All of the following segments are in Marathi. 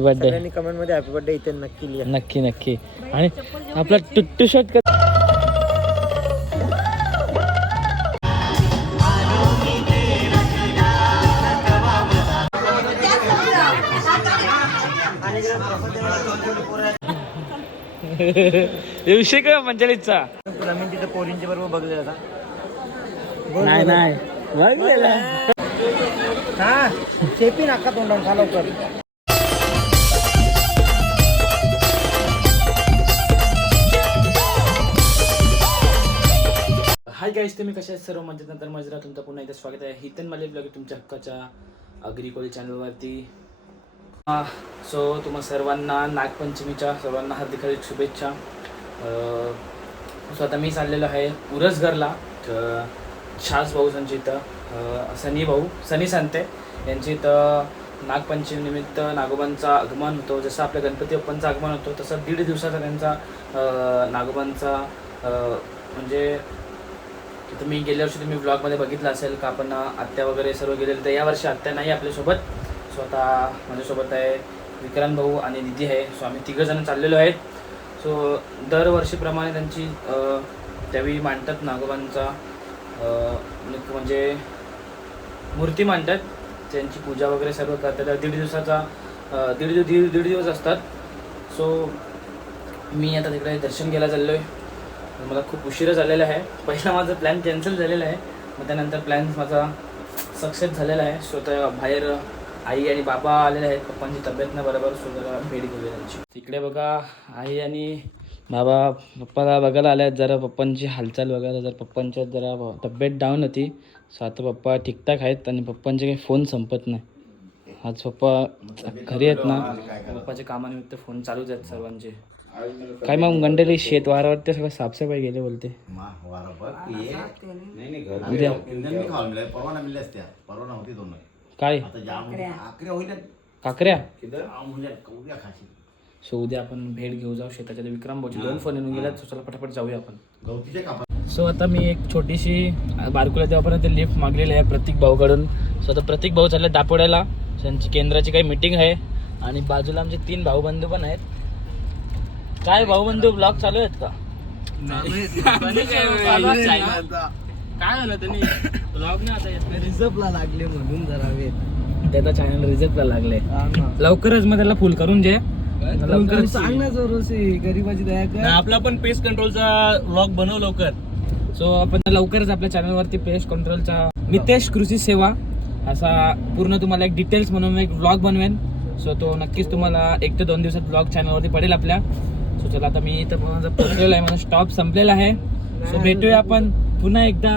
बर्थडे सगळ्यांनी कमेंट मध्ये हॅपी बर्थडे इथे नक्की लिहा. नक्की नक्की. आणि आपला टुट्टू शर्ट विषय का पंचायतीचा मी तिथे पोरींच्या बरोबर बघलेला नाही नाही बघलेला हा शेपी नाका तोंडावर खा लवकर. हाय गाईस, तुम्ही कशा आहेत सर्व मजेत नंतर मजेत तुमचं पुन्हा एकदा स्वागत आहे हितन माले ब्लॉग तुमच्या हक्काच्या अग्रिकोली चॅनलवरती. सो तुम्हा सर्वांना नागपंचमीच्या सर्वांना हार्दिक हार्दिक शुभेच्छा. सो आता मी चाललेलो आहे उरसघरला. शास भाऊ त्यांची इथं सनी सांगते यांची इथं नागपंचमी निमित्त नागोबांचा आगमन होतो. जसं आपल्या गणपती बाप्पांचं आगमन होतो तसं 1.5 दिवसाचा त्यांचा नागोबांचा म्हणजे तुम्ही गेल्या वर्षी तुम्ही ब्लॉगमध्ये बघितलं असेल का आपण आत्या वगैरे सर्व गेलेले. तर यावर्षी आत्या नाही आपल्यासोबत. स्वतः माझ्यासोबत आहे विक्रांत भाऊ आणि दिदी आहे. सो आम्ही 3 जण चाललेलो आहेत. सो दरवर्षीप्रमाणे त्यांची त्यावेळी मांडतात नागोबांचा म्हणजे मूर्ती मांडतात, त्यांची पूजा वगैरे सर्व करतात. 1.5 दिवसाचा दीड दिवस असतात. सो मी आता तिकडे दर्शन घ्यायला चाललो आहे. मला खूप उशिरा झालेला आहे. पहिला माझा प्लॅन कॅन्सल झालेला आहे, मग त्यानंतर प्लॅन माझा सक्सेस झालेला आहे. सो त्या बाहेर आई आणि बाबा आलेले आहेत. पप्पांची तब्येत नाही बरोबर, सो जरा भेट घेऊया त्यांची. तिकडे बघा आई आणि बाबा पप्पाला बघायला आले आहेत. जरा पप्पांची हालचाल बघायला, जर पप्पांच्या जरा तब्येत डाऊन होती. सो आता पप्पा ठीकठाक आहेत आणि पप्पांचे काही फोन संपत नाही. आज पप्पा घरी आहेत ना, पप्पाच्या कामानिमित्त फोन चालूच आहेत सर्वांचे. काय मग गंडेली शेत वारावरती सगळं साफसफाई गेले बोलते. काय काकऱ्या सो उद्या आपण भेट घेऊ जाऊ शेताच्या. विक्रम भाऊचे 2 फोन येऊन गेल्यात. चला पटापट जाऊया आपण. सो आता मी एक छोटीशी बारकुला देवापर्यंत लिफ्ट मागलेली आहे प्रतीक भाऊकडून. सो आता प्रतीक भाऊ चालले दापोड्याला. त्यांची केंद्राची काही मीटिंग आहे आणि बाजूला आमचे 3 भाऊबंधू पण आहेत. काय भाऊबंधू ब्लॉग चालू आहेत का? काय झालं त्यांनी ब्लॉग ना आता रिझर्वला लागले म्हणून जरा वेळ त्याचा चॅनल रिझल्टला लागले. लवकरच मग त्याला फुल करून जे लवकर सांग ना जोरोशी गरीबाची दया कर. आपला पण पेस्ट कंट्रोलचा व्लॉग बनव लवकर. सो आपण लवकरच आपल्या चॅनलवरती पेस्ट कंट्रोलचा नितेश कृषी सेवा असा पूर्ण तुम्हाला एक डिटेल्स म्हणून एक व्लॉग बनवेन. सो तो नक्कीच तुम्हाला 1 ते 2 दिवसात व्लॉग चॅनलवरती पडेल आपल्या. सो चला आता मी इथं माझा पोहोचलेला आहे, माझा स्टॉप संपलेला आहे. सो भेटूया आपण पुन्हा एकदा.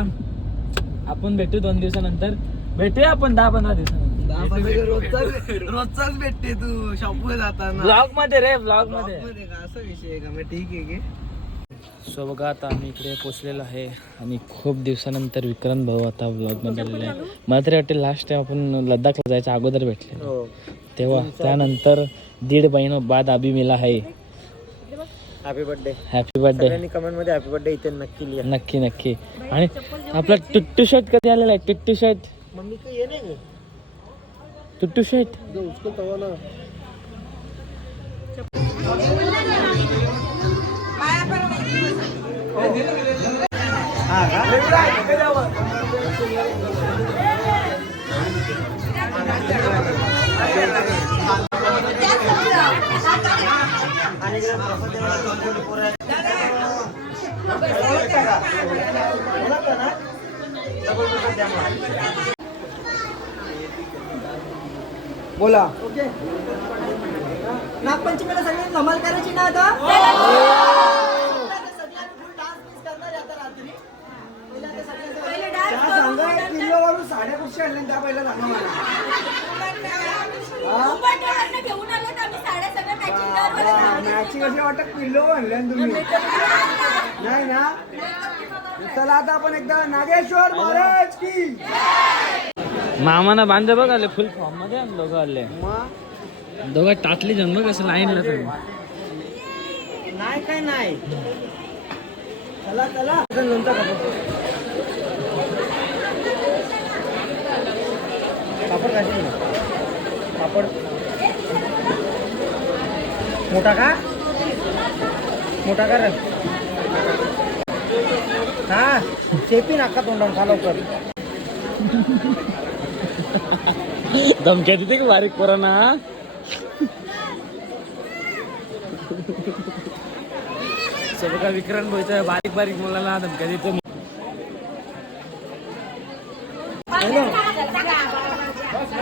आपण भेटू 2 दिवसानंतर. भेटूया आपण 10-15 दिवसानंतर. रोजचाच भेटते तू शॉपवर जाताना. ब्लॉग मध्ये रे, ब्लॉग मध्ये असा विषय का? मग ठीक आहे. सो बघा आता आम्ही इकडे पोचलेलो आहे आणि खूप दिवसानंतर विक्रांत भाऊ आता ब्लॉग मध्ये आलेले आहे. मला तरी वाटते लास्ट टाइम आपण लद्दाखला जायच्या अगोदर भेटले तेव्हा. त्यानंतर 1.5 महिना बाद अभी मिला है. Happy birthday. Happy birthday. सगळ्यांनी कमेंट मध्ये हॅपी बर्थडे इथे नक्की लिहा. नक्की नक्की. आणि आपला टुट्टू शर्ट कधी आलेला आहे? टुट्टू शर्ट मम्मी का ये नाही टुट्टू शर्ट जो उसको तवा ना. बोला. नागपंचमीला सगळ्यांनी धमाल करायची ना आता. किल्लोवरून साड्या कुठच्या आणल्या त्या पहिला सांगा मला. मॅचिंग अशी वाटत किल्लो आणल्या तुम्ही नाही ना. चला आता आपण एकदा नागेश्वर महाराज की. मामाना बांधे बघ आले फुल फॉर्म मध्ये. दोघं आले, दोघं टाकली जण बघ असं लाईनला तुम्ही. नाही काय नाही. चला चला लोणचा पापड खायचे ना. पापड मोठा का मोठा का रे हा चेपी नाका तोंडावर खा लवकर धमक्या देते की बारीक पोरांना बघा विक्रांत भाईचा बारीक बारीक मुलाला धमक्या देतो. हॅलो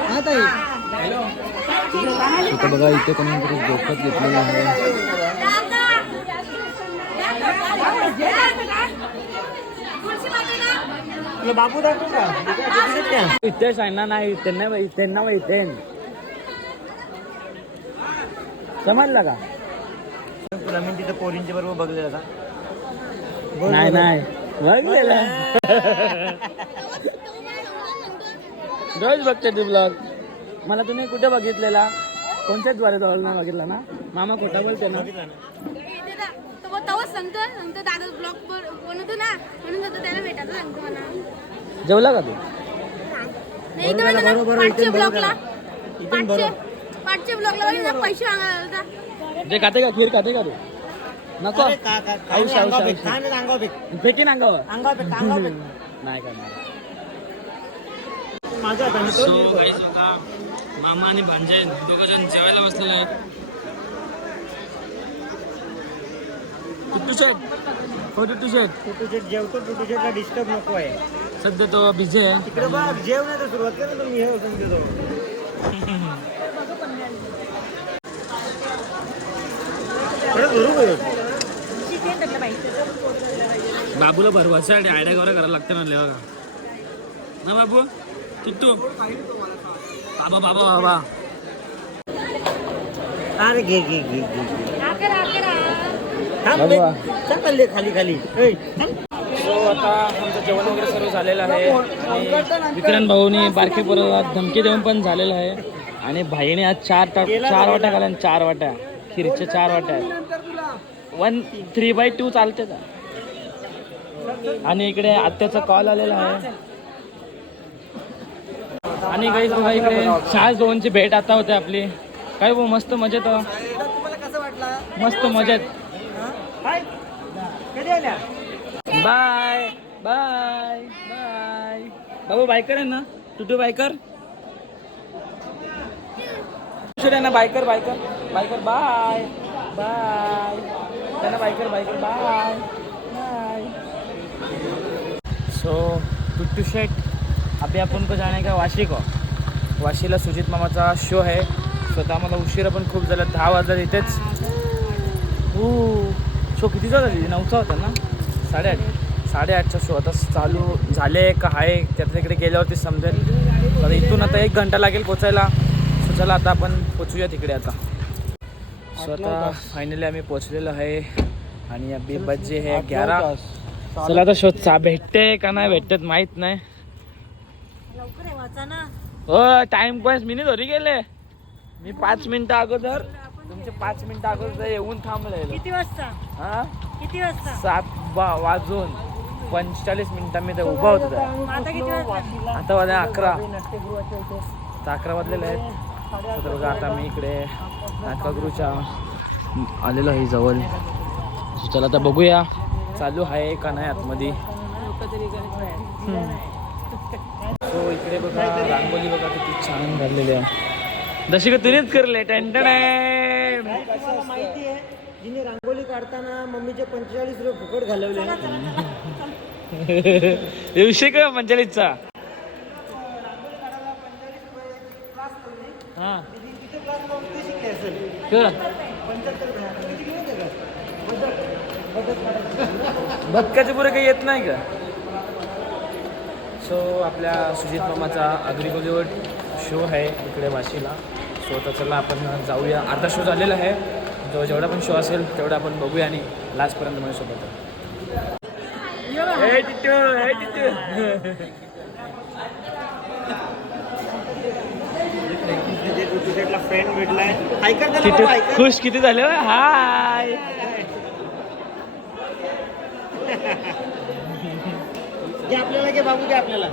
हा ताई इथं बघा इथे कोणीतरी डोक्यात घेतलेलं आहे. तुला बाबू दाखवू का इथे सांगणार नाही त्यांना माहिती समजलं का तुला मी तिथं पोरींच्या बरोबर बघलेलं का नाही नाही बघलेलं रोज बघते तू ब्लॉग मला तुम्ही कुठे बघितलेला कोणत्याच द्वारे नाही बघितला ना मामा खोटा बोलते ना सांगतो दादा ब्लॉग बनवतो ना म्हणून जातो त्याला भेटायला सांगतो मला जेवला का तू पाठच्या ब्लॉगला पैसे मागायला जे खाते का खीर खाते का तू नको आयुष फेकीन अंगावर नाही करणार मामा आणि भांजे दोघ जण जेवायला बसलेले आहेत. टुट्टू शेट जेवतो टुटू शेटला डिस्टर्ब नको आहे सध्या तो बिझी आहे. तिकडे बघ जेव नाही तर सुरुवात कर ना तुम्ही हे बसून देतो बाबूला भरवासाठी आयडिया वगैरे करायला लागतं ना बघा ना बाबू टुट्टू बाबा बाबा बाबा अरे घे घे घे घे खाली खाली खाली सो आता आमचं जेवण वगैरे सर्व झालेलं आहे आणि विक्रांत भाऊनी बारके पोराला धमकी देऊन पण झालेलं आहे आणि भाईने आज चार वाट्या घाला 4 वाट्या खीरच्या 4 वाट्या 3/2 चालते का आणि इकडे आत्याचा कॉल आलेला आहे आणि काही बघा इकडे 6-2ची भेट आता होते आपली काय भाऊ मस्त मजेत तुम्हाला कसं वाटलं मस्त मजेत कधी आल्या बाय बाय बाय बाबू बायकर आहे ना टुटू बायकर ना बायकर बायकर बायकर बाय बाय त्यांना बायकर बायकर बाय बाय. सो टुट्टू शेट अभी अपन को जाने का वाशी को वाशीला सुजित मामाचा शो आहे स्वतः मला उशिरा पण खूप झाला 10 वाजता इथेच शो कितीचा झाली 9चा होता ना 8:30चा शो आता चालू झाले का आहे त्याच्या इकडे गेल्यावरती समजेल आता इथून आता 1 घंटा लागेल पोचायला सो चला आता आपण पोचूया तिकडे आता सो आता फायनली आम्ही पोचलेलो आहे आणि अभी बजे है 11 चला आता शो भेटते का नाही भेटत माहीत नाही लवकर आहे वाचा ना हो टाइम पास मी धरी गेले मी 5 मिनिटं अगोदर तुमचे 5 मिनिटं अगोदर येऊन थांबलेलो किती वाजता हा किती वाजता 7 वाजून 45 मिनिटं मी ते उभा होतो त्या. आता किती वाजता आता वाजले 11 आता 11 वाजलेले आहेत तर बघा आता मी इकडे नाटकगृहच्या आलेलो आहे जवळ चला आता बघूया चालू आहे का नाही आतमध्ये सो इकडे बघा रांगोली बघा किती छान झालेली आहे जशी का तुम्हीच करले टेंटन माहिती आहे जिने रांगोली काढताना मम्मीचे 45 रुपये फुकट घालवले दिवशी का 45चा हा बक्काचे पुरे काही येत नाही का सो आपल्या सुजित मामाचा अग्रिकोलीवर शो आहे इकडे वाशीला सो आता चला आपण जाऊया अर्धा शो झालेला आहे जो जेवढा पण शो असेल तेवढा आपण बघूया आणि लास्टपर्यंत माझ्यासोबत फ्रेंड भेटलाय खुश किती झाले हाय जे आपल्याला घे बाबू घे आपल्याला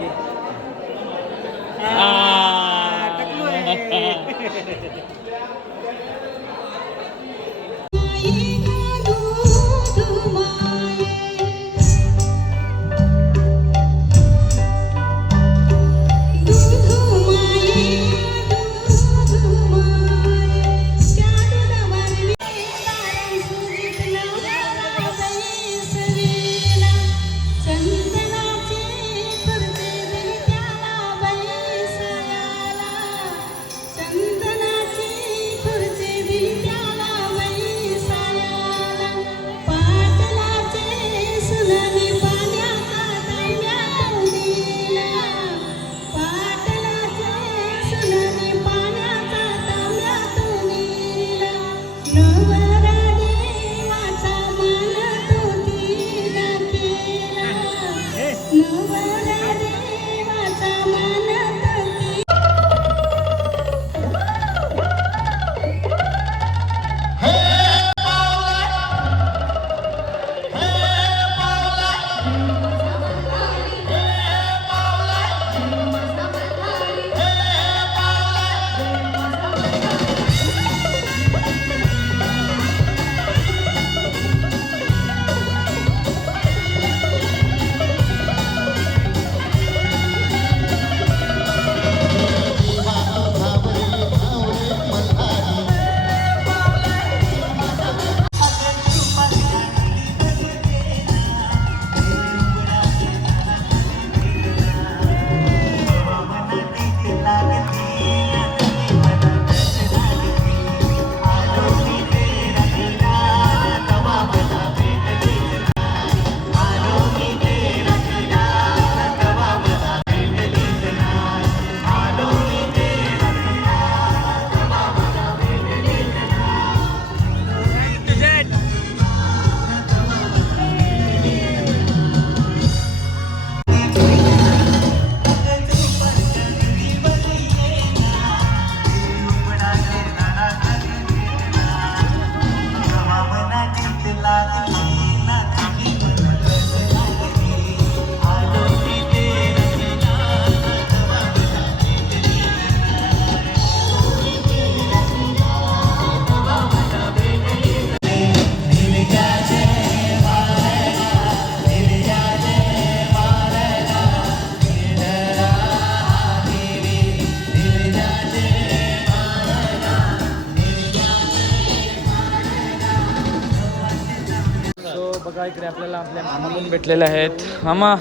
बघा इकडे आपल्याला आपल्या मामा पण भेटलेले आहेत. मामा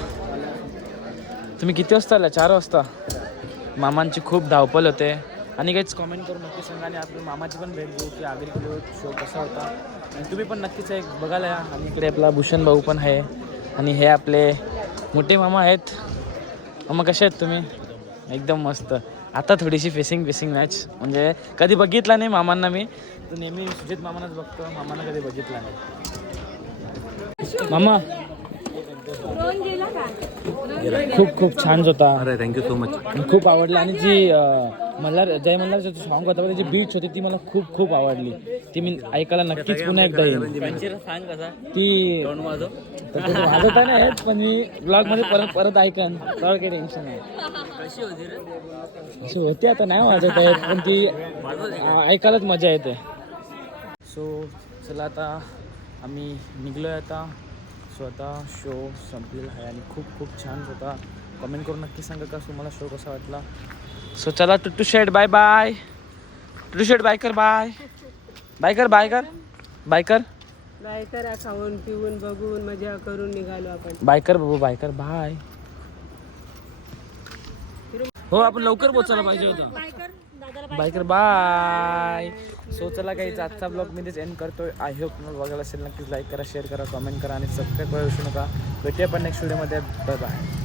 तुम्ही किती वाजता आला? 4 वाजता. मामांची खूप धावपळ होते आणि काहीच कॉमेंट करून नक्की सांगा आणि आपल्या मामाची पण भेट घेऊ की आगरी किलो शो कसा होता आणि तुम्ही पण नक्कीच एक बघायला या. आणि इकडे आपला भूषण भाऊ पण आहे आणि हे आपले मोठे मामा आहेत. मामा कसे आहेत तुम्ही? एकदम मस्त. आता थोडीशी फेसिंग मॅच म्हणजे कधी बघितला नाही मामांना मी, तर नेहमी सुजित मामांनाच बघतो, मामांना कधी बघितला नाही. मामा खूप छान होता. अरे थँक्यू सो मच. खूप आवडला आणि जी जय मल्हारचं सॉन्ग होता ती बीच होती ती मला खूप आवडली. ती मी ऐकायला नक्कीच पुन्हा एकदा येईल. ती वाजवता नाही येत पण मी ब्लॉग मध्ये परत ऐकन, तर काही टेन्शन नाही. अशी होती आता नाही वाजवता येत पण ती ऐकायलाच मजा येते. सो चला आता आम्ही निघलोय आता. सो आता शो संपलेला आहे आणि खूप छान होता. कमेंट करून नक्की सांगा का तुम्हाला शो कसा वाटला. सो चला टुट्टू शेट बाय बाय. टुट्टू शेट बाय कर. बाय कर. खाऊन पिऊन बघून मजा करून निघालो आपण. बाय कर बाबू, बाय कर. बाय. हो आपण लवकर पोचायला पाहिजे होतं. बाय कर. बाय. सो चला काही आजचा ब्लॉग मी एंड करतोय. आय होप तुम्हाला बघायला असेल नक्कीच लाईक करा, शेअर करा, कमेंट करा आणि सबस्क्राईब करा विसरू नका. भेटूया पण नेक्स्ट व्हिडिओमध्ये. Bye bye.